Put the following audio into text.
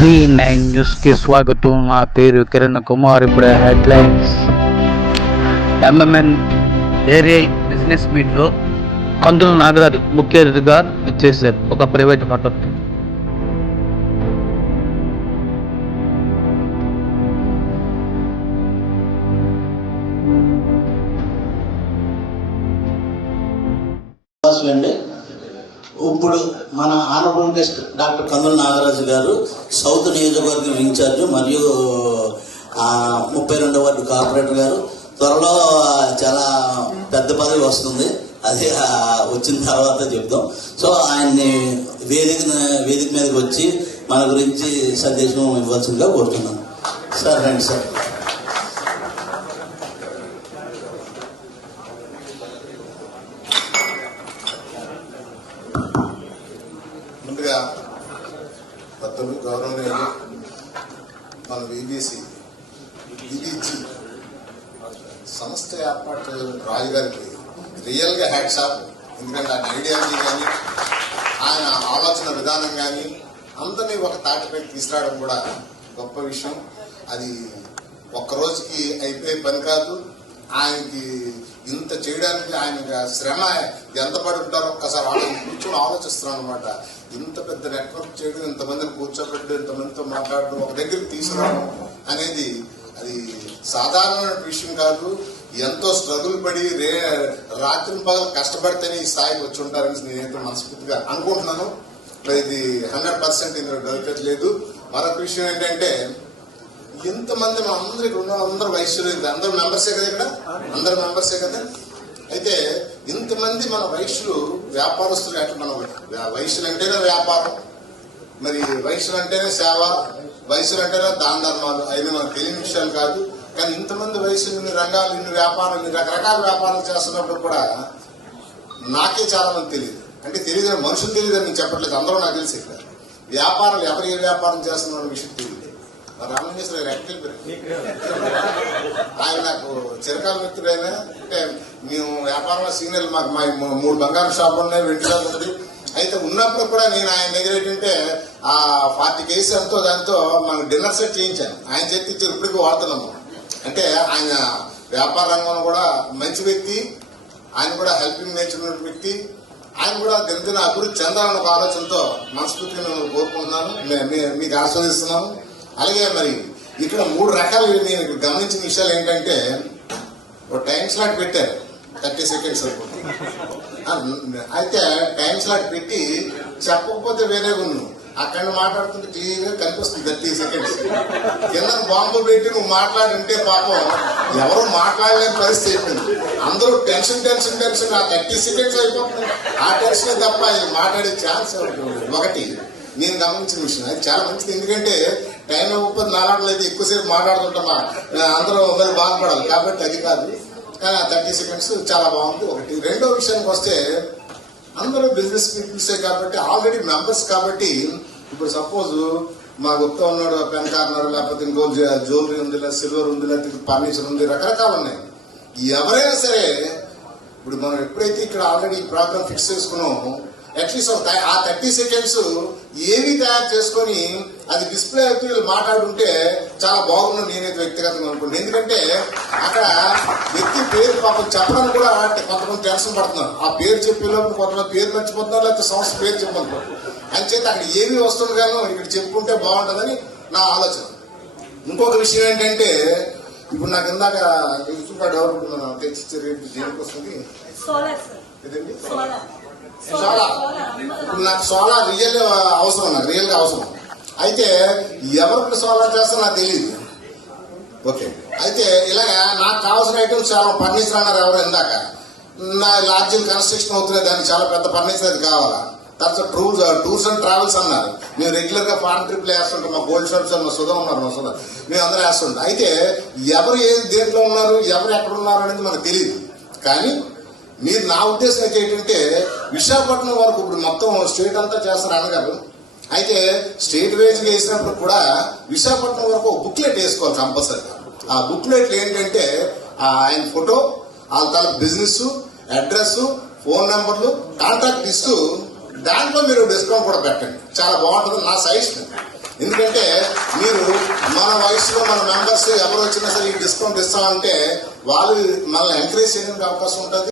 V nine స్వాగతం. నా పేరు కిరణ్ కుమార్. ఇప్పుడు హెడ్లైన్స్. ఎంఎంఎన్ ఏరియా బిజినెస్ మీట్లో కందుల నాగరాజు ముఖ్య అతిథిగా వచ్చేసారు. ఒక ప్రైవేట్ హోటల్. అండి ఇప్పుడు మన honourable guest doctor Kandula Nagaraju గారు సౌత్ నియోజకవర్గం ఇన్ఛార్జ్ మరియు ముప్పై రెండవ వార్డు కార్పొరేటర్ గారు. త్వరలో చాలా పెద్ద పదవి వస్తుంది. అది వచ్చిన తర్వాత చెప్దాం. సో ఆయన్ని వేదిక వేదిక మీదకి వచ్చి మన గురించి సందేశం ఇవ్వాల్సిందిగా కోరుతున్నాను. సార్ రండి సార్. మన విబిసి విబిజి సంస్థ ఏర్పాటు రాజుగారికి రియల్గా హ్యాట్స్ ఆఫ్. ఎందుకంటే ఆయన ఐడియాలజీ కానీ ఆయన ఆలోచన విధానం కానీ అందరినీ ఒక తాటిపై తీసుకురావడం కూడా గొప్ప విషయం. అది ఒక్క రోజుకి అయిపోయే పని కాదు. ఆయనకి ఇంత చేయడానికి ఆయన శ్రమ ఎంత పడి ఉంటారో ఒక్కసారి వాళ్ళని కూర్చొని ఆలోచిస్తున్నాను అనమాట ఇంత పెద్ద నెట్వర్క్ చేయడం ఇంతమందిని కూర్చోబెట్టడం ఇంతమందితో మాట్లాడడం ఒక దగ్గరికి తీసుకురావడం అనేది అది సాధారణమైన విషయం కాదు. ఎంతో స్ట్రగుల్ పడి రే రాత్రి పగలు కష్టపడితేనే ఈ స్థాయికి వచ్చి ఉంటారని నేనైతే మనస్ఫూర్తిగా అనుకుంటున్నాను. ఇది హండ్రెడ్ పర్సెంట్ ఇందులో డౌట్ లేదు. మరొక విషయం ఏంటంటే ఇంతమంది మన అందరికి ఉన్న అందరూ వైశ్యులు అందరు అందరూ మెంబర్సే కదా ఇక్కడ? అందరు మెంబర్సే కదా? అయితే ఇంతమంది మన వైశ్యులు వ్యాపారస్తులు అంటే మన వైశ్యులు అంటేనే వ్యాపారం. మరి వైశ్యులు అంటేనే సేవ వయసులు అంటేనే దాన ధర్మాలు. అవి మనకు తెలియని విషయాలు కాదు. కానీ ఇంతమంది వయసులు ఇన్ని రంగాలు ఇన్ని వ్యాపారాలు ఇన్ని రకరకాల వ్యాపారాలు చేస్తున్నప్పుడు కూడా నాకే చాలా మంది తెలియదు. అంటే తెలియదు మనుషులు తెలియదు అని నేను చెప్పట్లేదు. అందరూ నాకు తెలిసి ఇక్కడ. వ్యాపారాలు ఎవరు ఏ వ్యాపారం చేస్తున్నారు విషయం ఎక్కడ వెళ్ళిపోయారు? ఆయన నాకు చిరకాల మిత్రుడైన. అంటే మేము వ్యాపారంలో సీనియర్ మాకు మా మూడు బంగారం షాపులు ఉన్నాయి షాప్ ఉంది అయితే ఉన్నప్పుడు కూడా నేను ఆయన దగ్గర ఏంటంటే ఆ ఫార్టీ కేజీస్ ఎంతో దాంతో మనం డిన్నర్ సెట్ చేయించాను. ఆయన ఇచ్చి ఇప్పటికీ వాడుతున్నాము. అంటే ఆయన వ్యాపార రంగంలో కూడా మంచి వ్యక్తి ఆయన కూడా హెల్పింగ్ నేచర్ ఉన్న వ్యక్తి. ఆయన కూడా దినదిన అభివృద్ధి చెందాలన్న ఒక ఆలోచనతో మనస్ఫూర్తిగా నేను కోరుకుంటున్నాను. మీకు ఆస్వాదిస్తున్నాను అలాగే మరి ఇక్కడ మూడు రకాలు నేను ఇక్కడ గమనించిన విషయాలు ఏంటంటే ఒక టైం స్లాట్ పెట్టారు. థర్టీ సెకండ్స్ అయితే టైం స్లాట్ పెట్టి చెప్పకపోతే వేరే ఉన్నాను అక్కడ మాట్లాడుతుంటే క్లియర్గా కనిపిస్తుంది థర్టీ సెకండ్స్ కింద బాంబు పెట్టి నువ్వు మాట్లాడుంటే పాపం ఎవరు మాట్లాడలేని పరిస్థితి అయిపోయింది. అందరూ టెన్షన్ టెన్షన్ టెన్షన్ ఆ థర్టీ సెకండ్స్ అయిపోతుంది. ఆ టెన్షన్ తప్ప మాట్లాడే ఛాన్స్ ఒకటి నేను గమనించిన విషయం. అది చాలా మంచిది. ఎందుకంటే టైం ఇవ్వకపోతే నాలాడలేదు ఎక్కువసేపు మాట్లాడుతుంటామా? అందరూ మరి బాధపడాలి. కాబట్టి అది కాదు. కానీ ఆ థర్టీ సెకండ్స్ చాలా బాగుంది. ఒకటి. రెండో విషయానికి వస్తే అందరూ బిజినెస్ పీపుల్సే కాబట్టి ఆల్రెడీ మెంబర్స్ కాబట్టి ఇప్పుడు సపోజ్ మా గుప్తా ఉన్నాడు పెన్ కార్నర్ లేకపోతే ఇంకో జ్యువెలరీ ఉంది లేదా సిల్వర్ ఉంది లేకపోతే ఫర్నిచర్ ఉంది రకరకాలు ఉన్నాయి. ఎవరైనా సరే ఇప్పుడు మనం ఎప్పుడైతే ఇక్కడ ఆల్రెడీ ఈ ఫిక్స్ చేసుకున్నామో అట్లీస్ట్ ఆ థర్టీ సెకండ్స్ ఏవి తయారు చేసుకొని అది డిస్ప్లే అవుతూ వీళ్ళు మాట్లాడుంటే చాలా బాగుందని నేనైతే వ్యక్తిగతంగా అనుకుంటున్నాను ఎందుకంటే అక్కడ వ్యక్తి పేరు పాపం చెప్పడానికి కూడా కొంతమంది టెన్షన్ పడుతున్నారు. ఆ పేరు చెప్పే లోపు కొంతమంది పేరు మర్చిపోతున్నారు లేకపోతే సంస్థ పేరు చెప్పనుకో అంచేత అక్కడ ఏమి వస్తుంది గాను ఇక్కడ చెప్పుకుంటే బాగుంటుందని నా ఆలోచన. ఇంకొక విషయం ఏంటంటే ఇప్పుడు నాకు ఇందాక ఎవరు తెచ్చిచ్చారు ఏంటి దేనికి వస్తుంది సోలా. ఇప్పుడు నాకు సోలార్ రియల్ అవసరం నాకు రియల్గా అవసరం. అయితే ఎవరికి సోలా చేస్తా నాకు తెలియదు ఓకే. అయితే ఇలాగా నాకు కావాల్సిన ఐటమ్స్ చాలా ఫర్నిచర్ అన్నారు ఎవరు ఇందాక. నా లాడ్జిల్ కన్స్ట్రక్షన్ అవుతున్నాయి దానికి చాలా పెద్ద ఫర్నిచర్ అది కావాలా? తర్వాత టూర్స్ టూర్స్ అండ్ ట్రావెల్స్ అన్నారు. మేము రెగ్యులర్గా ఫారెన్ ట్రిప్లు వేస్తుంటాం మా గోల్డ్ షాప్స్ మా సుధా ఉన్నారు మా సుధా. మేము అందరూ వేస్తుంటాం. అయితే ఎవరు ఏ దేంట్లో ఉన్నారు ఎవరు ఎక్కడ ఉన్నారు అనేది మనకు తెలియదు కానీ మీరు నా ఉద్దేశం అయితే ఏంటంటే విశాఖపట్నం వరకు ఇప్పుడు మొత్తం స్టేట్ అంతా చేస్తారు అన్నగారు. అయితే స్టేట్ వైజ్గా వేసినప్పుడు కూడా విశాఖపట్నం వరకు ఒక బుక్లెట్ వేసుకోవాలి కంపల్సరీగా. ఆ బుక్లెట్లు ఏంటంటే ఆయన ఫోటో వాళ్ళ తన బిజినెస్ అడ్రస్ ఫోన్ నెంబర్లు కాంటాక్ట్ ఇస్తూ దాంట్లో మీరు డిస్కౌంట్ కూడా పెట్టండి. చాలా బాగుంటుంది నా సజెషన్. ఎందుకంటే మీరు మన వయసులో మన మెంబర్స్ ఎవరు వచ్చినా సరే ఈ డిస్కౌంట్ ఇస్తామంటే వాళ్ళు మనల్ని ఎంకరేజ్ చేయడానికి అవకాశం ఉంటుంది.